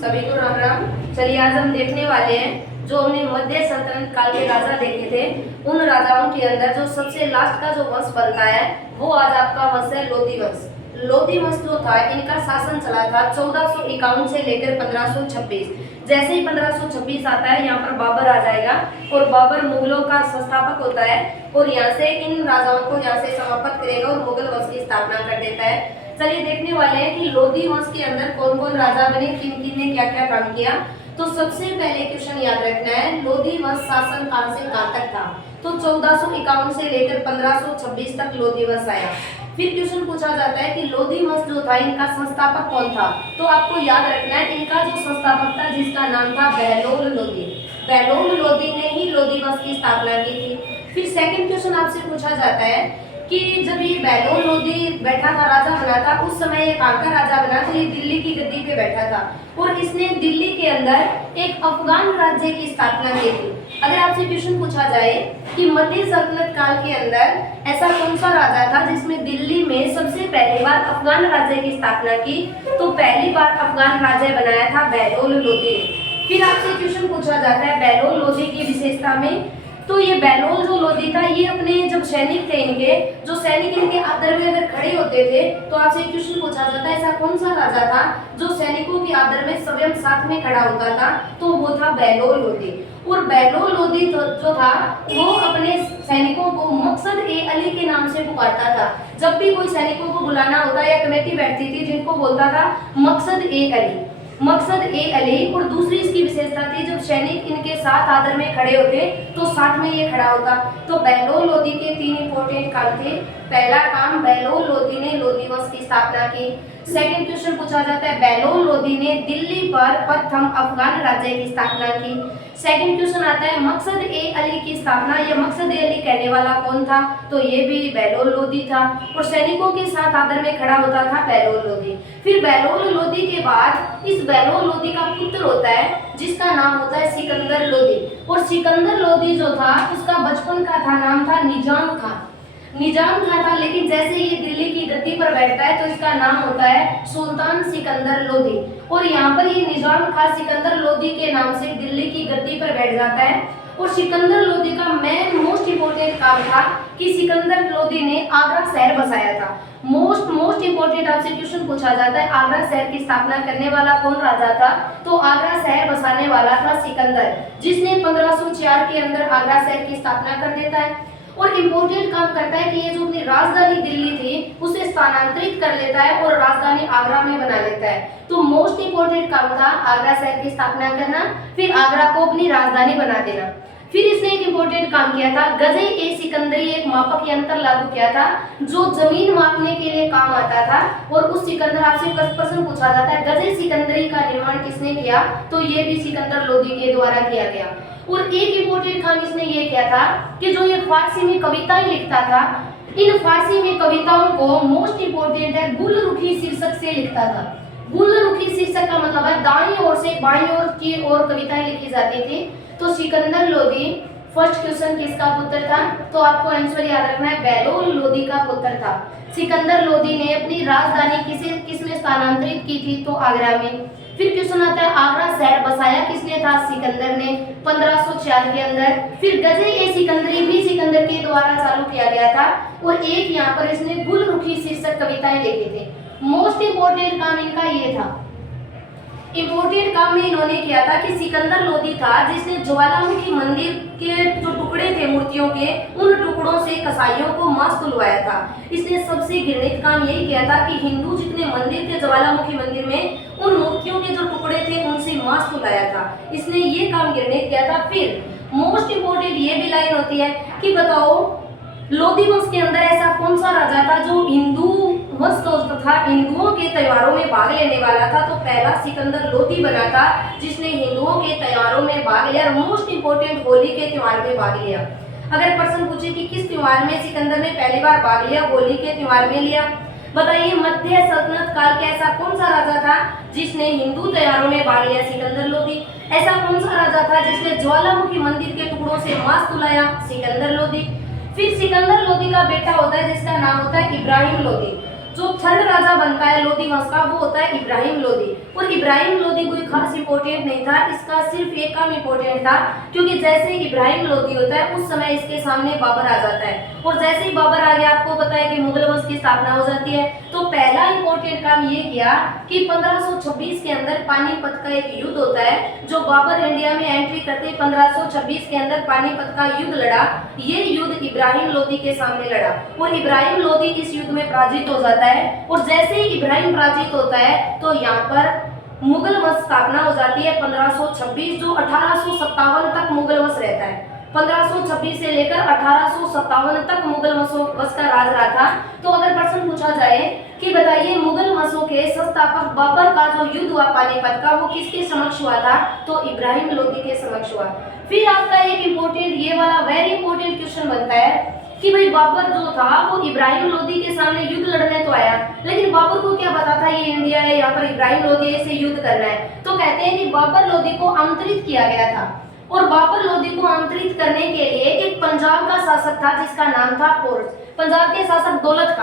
सभी को राम राम। चलिए आज हम देखने वाले हैं जो हमने मध्य सल्तनत काल के राजा देखे थे, उन राजाओं के अंदर जो सबसे लास्ट का जो वंश बनता है वो आज आपका वंश है लोधी वंश। लोधी वंश जो था इनका शासन चला था 1451 से लेकर 1526। जैसे ही 1526 आता है यहाँ पर बाबर आ जाएगा और बाबर मुगलों का संस्थापक होता है और यहाँ से इन राजाओं को यहाँ से समाप्त करेगा और मुगल वंश की स्थापना कर देता है। चलिए देखने वाले हैं कि लोधी वंश के अंदर कौन कौन राजा बने, किन किन ने क्या क्या काम किया। तो सबसे पहले क्वेश्चन याद रखना है, लोधी वंश शासन काल से कहाँ तक था। तो 1451 से लेकर 1526 तक लोधी वंश आया। फिर क्वेश्चन पूछा जाता है कि लोधी वंश जो था इनका संस्थापक कौन था। तो आपको याद रखना है इनका जो संस्थापक था जिसका नाम था बहलोल लोधी। बहलोल लोधी ने ही लोधी वंश की स्थापना की थी। फिर सेकंड क्वेश्चन आपसे पूछा जाता है कि जब ये बहलोल लोधी बैठा था, राजा बना था, उस समय ये कहाँ का राजा बना तो ये दिल्ली की गद्दी पे बैठा था और इसने दिल्ली के अंदर एक अफगान राज्य की स्थापना की थी। अगर आपसे क्वेश्चन पूछा जाए कि मध्य सल्तनत काल के अंदर ऐसा कौन सा राजा था जिसमें दिल्ली में सबसे पहली बार अफगान राज्य की स्थापना की, तो पहली बार अफगान राज्य बनाया था बहलोल लोधी ने। फिर आपसे क्वेश्चन पूछा जाता है बहलोल लोधी की विशेषता में, तो ये बहलोल जो लोधी था ये अपने जब सैनिक थे इनके, जो सैनिक इनके आदर में अगर खड़े होते थे तो आपसे क्वेश्चन पूछा जाता है ऐसा कौन सा राजा था जो सैनिकों के आदर में स्वयं साथ में खड़ा होता था, तो वो था बहलोल लोधी। और बहलोल लोधी जो था वो अपने सैनिकों को मकसद ए अली के नाम से पुकारता था। जब भी कोई सैनिकों को बुलाना होता या कमेटी बैठती थी जिनको बोलता था मकसद ए अली, मकसद ए अली। और दूसरी इसकी विशेषता थी जब सैनिक इनके साथ आदर में खड़े होते तो साथ में ये खड़ा होता। तो बहलोल लोधी के 3 इंपॉर्टेंट काम थे। पहला काम, बहलोल लोधी ने लोधी वंश की स्थापना की। सेकंड क्वेश्चन पूछा जाता है बहलोल लोधी ने दिल्ली पर प्रथम अफगान राज्य की स्थापना की। सेकंड क्वेश्चन आता है मकसद ए अली की स्थापना, या मकसद ए अली कहने वाला कौन था, तो ये भी बहलोल लोधी था और सैनिकों के साथ आदर में खड़ा होता था बहलोल लोधी। फिर बहलोल लोधी के बाद इस बहलोल लोधी का पुत्र होता है जिसका नाम होता है सिकंदर लोधी। और सिकंदर लोधी जो था उसका बचपन का था नाम था निजाम खान। निजाम खान था, लेकिन जैसे ये दिल्ली की गद्दी पर बैठता है तो इसका नाम होता है सुल्तान सिकंदर लोधी। और यहाँ पर ये निजाम खान सिकंदर लोधी के नाम से दिल्ली की गद्दी पर बैठ जाता है। और सिकंदर लोधी का मेन मोस्ट इंपोर्टेंट काम था कि सिकंदर लोधी ने आगरा शहर बसाया था। मोस्ट इंपोर्टेंट आपसे क्वेश्चन पूछा जाता है आगरा शहर की स्थापना करने वाला कौन राजा था, तो आगरा शहर बसाने वाला था सिकंदर, जिसने 1504 के अंदर आगरा शहर की स्थापना कर देता है। और इम्पोर्टेंट काम करता है कि ये जो अपनी राजधानी दिल्ली थी उसे स्थानांतरित कर लेता है और राजधानी आगरा में बना लेता है। तो मोस्ट इंपोर्टेंट काम था आगरा शहर की स्थापना करना, फिर आगरा को अपनी राजधानी बना देना। फिर इसने एक इम्पोर्टेंट काम किया था, गजे ए सिकंदरी एक मापक यंत्र लागू किया था जो जमीन मापने के लिए काम आता था। और उस सिकंदर, आपसे प्रश्न पूछा जाता है गजे सिकंदरी का निर्माण किसने किया, तो ये भी सिकंदर लोधी के द्वारा किया गया। और एक इम्पोर्टेंट काम इसने ये किया था कि जो ये फारसी में कविताएं लिखता था, इन फारसी में कविताओं को मोस्ट इंपोर्टेंट है गुलरुखी शीर्षक से लिखता था। गुलरुखी शीर्षक का मतलब है दाईं ओर से बाईं ओर की ओर कविताएं लिखी जाती थी। तो सिकंदर लोधी फर्स्ट क्वेश्चन किसका पुत्र था, तो आपको आंसर याद रखना है बहलोल लोधी का पुत्र था। सिकंदर लोधी ने अपनी राजधानी किस में स्थानांतरित की थी, तो आगरा में। फिर क्वेश्चन आता है आगरा शहर बसाया किसने था, सिकंदर ने 1504 के अंदर। फिर गजे ए सिकंदरी भी सिकंदर के द्वारा चालू किया गया था और एक यहाँ पर इसने गुलरुखी शीर्षक कविताएं लिखी थी। मोस्ट इंपोर्टेंट काम इनका ये था। इम्पोर्टेंट काम में इन्होंने किया था कि सिकंदर लोधी था जिसने ज्वालामुखी मंदिर के जो टुकड़े थे मूर्तियों के, उन टुकड़ों से कसाईयों को मांस तुलवाया था। इसने सबसे घृणित काम यही किया था कि हिंदू जितने मंदिर थे ज्वालामुखी मंदिर में, उन मूर्तियों के जो टुकड़े थे उनसे मांस तुलाया था। इसने ये काम घृणित किया था। फिर मोस्ट इंपोर्टेंट ये भी लाइन होती है कि बताओ लोधी वंश के अंदर ऐसा कौन सा राजा था जो हिंदू वंश तथा हिंदुओं के त्योहारों में भाग लेने वाला था, तो पहला सिकंदर लोधी बना था जिसने हिंदुओं के त्योहारों में भाग लिया। मोस्ट इंपोर्टेंट होली के त्योहार में भाग लिया। अगर प्रश्न पूछे कि किस त्योहार में सिकंदर ने पहली बार भाग लिया, होली के त्योहार में लिया। बताइए मध्य सल्तनत काल के ऐसा कौन सा राजा था जिसने हिंदू त्योहारों में भाग लिया, सिकंदर लोधी। ऐसा कौन सा राजा था जिसने ज्वालामुखी मंदिर के टुकड़ों से मांस तुलाया, सिकंदर लोधी। फिर सिकंदर लोधी का बेटा होता है जिसका नाम होता है इब्राहिम लोधी। जो थर्ड राजा बनता है लोदी वंश का वो होता है इब्राहिम लोदी। और इब्राहिम लोदी कोई खास इंपॉर्टेंट नहीं था, इसका सिर्फ एक काम इंपॉर्टेंट था, क्योंकि जैसे ही इब्राहिम लोदी होता है उस समय इसके सामने बाबर आ जाता है, और जैसे ही बाबर आ गया आपको पता है कि मुगल वंश की स्थापना हो जाती है। तो पहला इंपॉर्टेंट काम ये किया कि 1526 के अंदर पानीपत का एक युद्ध होता है, जो बाबर इंडिया में एंट्री करते 1526 के अंदर पानीपत का युद्ध लड़ा। ये युद्ध इब्राहिम लोदी के सामने लड़ा और इब्राहिम लोदी इस युद्ध में पराजित हो जाता है। और जैसे ही इब्राहिम पराजित होता है तो यहाँ पर मुगल वंश स्थापना हो जाती है 1526, जो 1857 तक मुगल वंश रहता है। 1526 से लेकर 1857 तक मुगल वंश का राज रहा था। तो अगर प्रश्न पूछा जाए कि बताइए मुगल वंशों के संस्थापक बाबर का जो युद्ध हुआ पानीपत का वो किसके समक्ष हुआ था, तो इब्राहिम लोदी के समक्ष हुआ। फिर आपका एक इम्पोर्टेंट ये वाला वेरी इंपॉर्टेंट क्वेश्चन बनता है कि भाई बाबर जो था वो इब्राहिम लोदी के सामने युद्ध लड़ने तो आया, लेकिन बाबर को क्या पता था ये इंडिया है, यहाँ पर इब्राहिम लोदी से युद्ध करना है। तो कहते हैं कि बाबर लोदी को आमंत्रित किया गया था, और बाबर लोदी को आमंत्रित करने के लिए एक पंजाब का शासक था जिसका नाम था पोर्स। पंजाब के शासक दौलत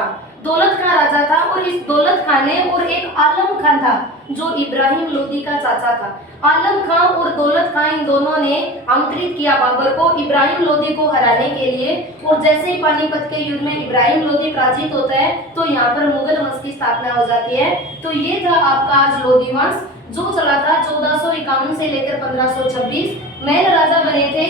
खां राजा था, और इस दौलत खां ने और एक आलम खान था जो इब्राहिम लोदी का चाचा था। आलम खां और दौलत खां इन दोनों ने आमंत्रित किया बाबर को इब्राहिम लोदी को हराने के लिए। और जैसे ही पानीपत के युद्ध में इब्राहिम लोदी पराजित होता है तो यहाँ पर मुगल वंश की स्थापना हो जाती है। तो ये था आपका आज लोदी वंश जो चला था 1451 से लेकर 1526। मेन राजा बने थे,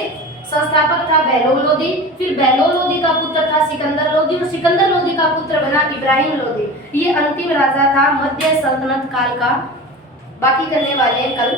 संस्थापक था बहलोल लोदी, फिर बहलोल लोदी का पुत्र था सिकंदर लोदी, और सिकंदर लोदी का पुत्र बना इब्राहिम लोदी। ये अंतिम राजा था मध्य सल्तनत काल का। बाकी करने वाले हैं कल।